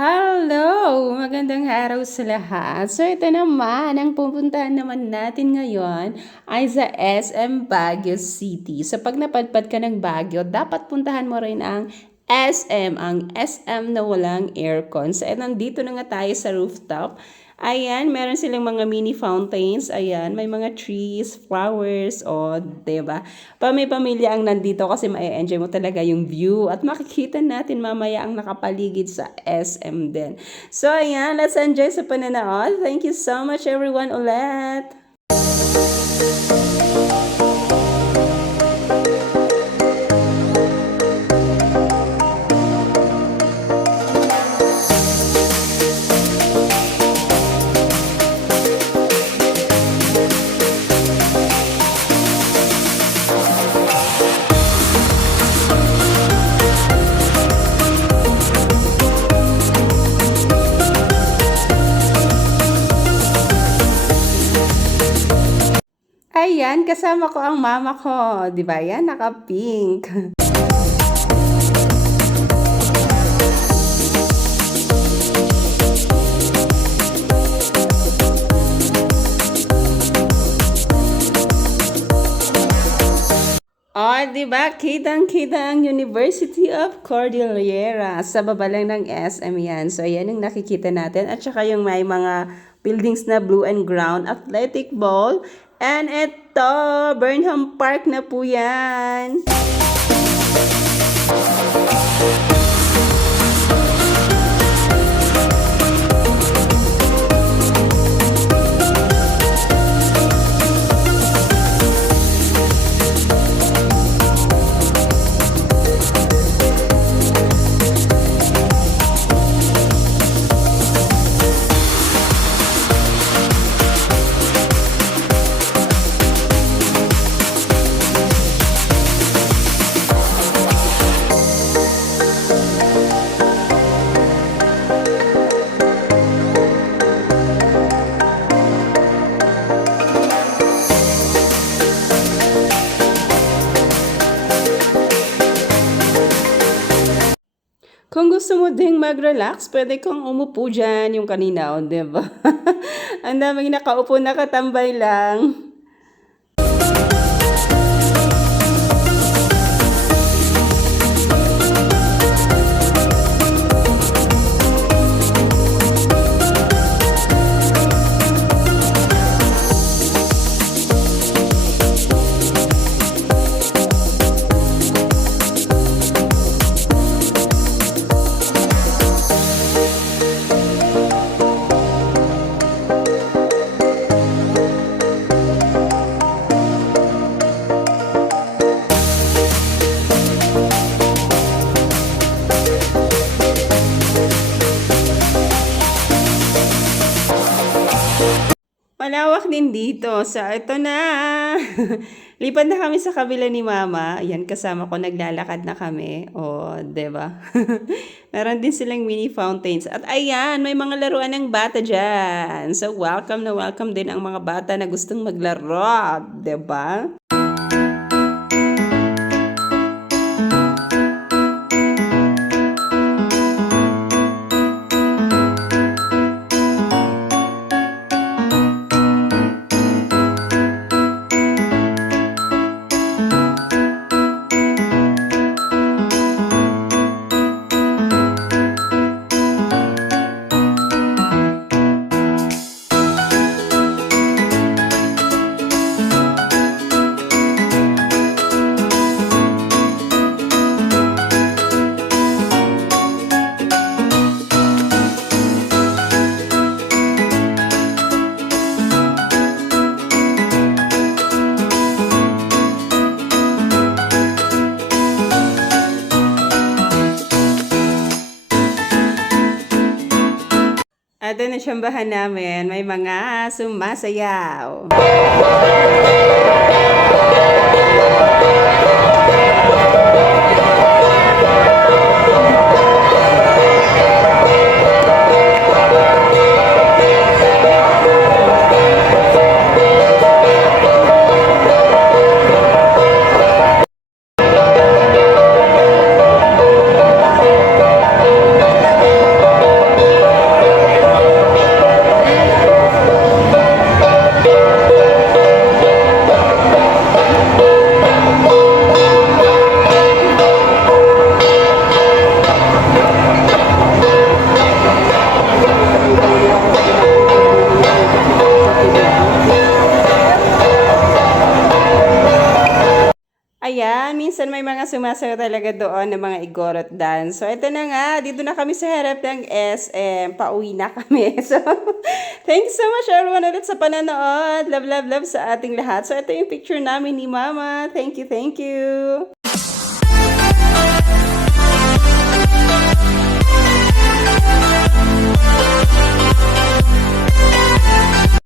Hello! Magandang araw sa lahat. So ito naman, ang pupuntahan naman natin ngayon ay sa SM Baguio City. So pag napadpad ka ng Baguio, dapat puntahan mo rin ang SM, ang SM na walang aircon. So nandito na nga tayo sa rooftop. Ayan, meron silang mga mini fountains. Ayan, may mga trees, flowers, o, diba? Pamilya ang nandito kasi ma-enjoy mo talaga yung view. At makikita natin mamaya ang nakapaligid sa SM din. So, ayan, let's enjoy sa pananood. Thank you so much everyone ulit. Ayan, kasama ko ang mama ko. Di ba yan? Naka-pink. Oh, di ba? Kitang-kita ang University of Cordillera. Sa baba lang ng SM yan. So, ayan yung nakikita natin. At saka yung may mga buildings na blue and brown. Athletic ball. And ito, Burnham Park na po yan. Kung gusto mo ding mag-relax, pwede kang umupo dyan yung kanina, o, diba? Ang daming nakaupo, nakatambay lang. Malawak din dito. So, ito na. Lipat na kami sa kabila ni Mama. Ayan, kasama ko, naglalakad na kami. O, diba? Meron din silang mini fountains. At ayan, may mga laruan ng bata dyan. So, welcome na welcome din ang mga bata na gustong maglaro. Diba? At doon na siyambahan namin, may mga sumasayaw. ayan, minsan may mga sumasayaw talaga doon ng mga igorot dance. So, ito na nga, dito na kami sa harap ng SM. Pauwi na kami. So, thank you so much everyone ulit sa pananood. Love, love, love sa ating lahat. So, ito yung picture namin ni Mama. Thank you, thank you.